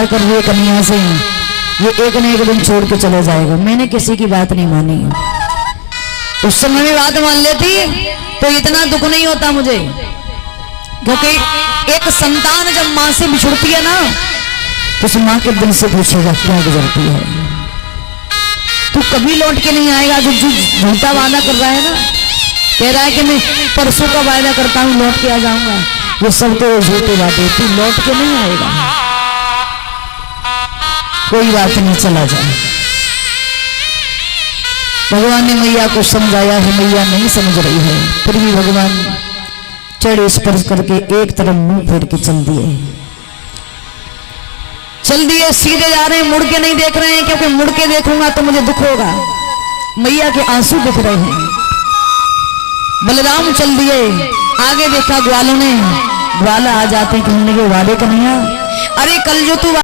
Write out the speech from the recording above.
प्यार कर रही है कन्या से, ये एक न एक दिन छोड़ के चले जाएगा। मैंने किसी की बात नहीं मानी। उस समय में बात मान लेती तो इतना दुख नहीं होता मुझे, क्योंकि एक संतान जब मां से बिछुड़ती है ना तो उस मां के दिल से पूछेगा क्या गुजरती है। तू कभी लौट के नहीं आएगा। जो झूठा वादा कर रहा है ना, कह रहा है कि मैं परसों का वादा करता हूं लौट के आ जाऊंगा, ये सब तो झूठे वादे, तू लौट के नहीं आएगा। कोई बात नहीं, चला जाए। भगवान ने मैया को समझाया है, मैया नहीं समझ रही है, फिर भी भगवान चढ़ स्पर्श करके एक तरफ मुंह फेर के चल दिए। सीधे जा रहे हैं, मुड़ के नहीं देख रहे हैं, क्योंकि मुड़ के देखूंगा तो मुझे दुख होगा। मैया के आंसू दिख रहे हैं। बलराम चल दिए, आगे देखा ग्वालों ने, ग्वाला आ जाते हैं, कहने के वादे कन्हैया, अरे कल जो तू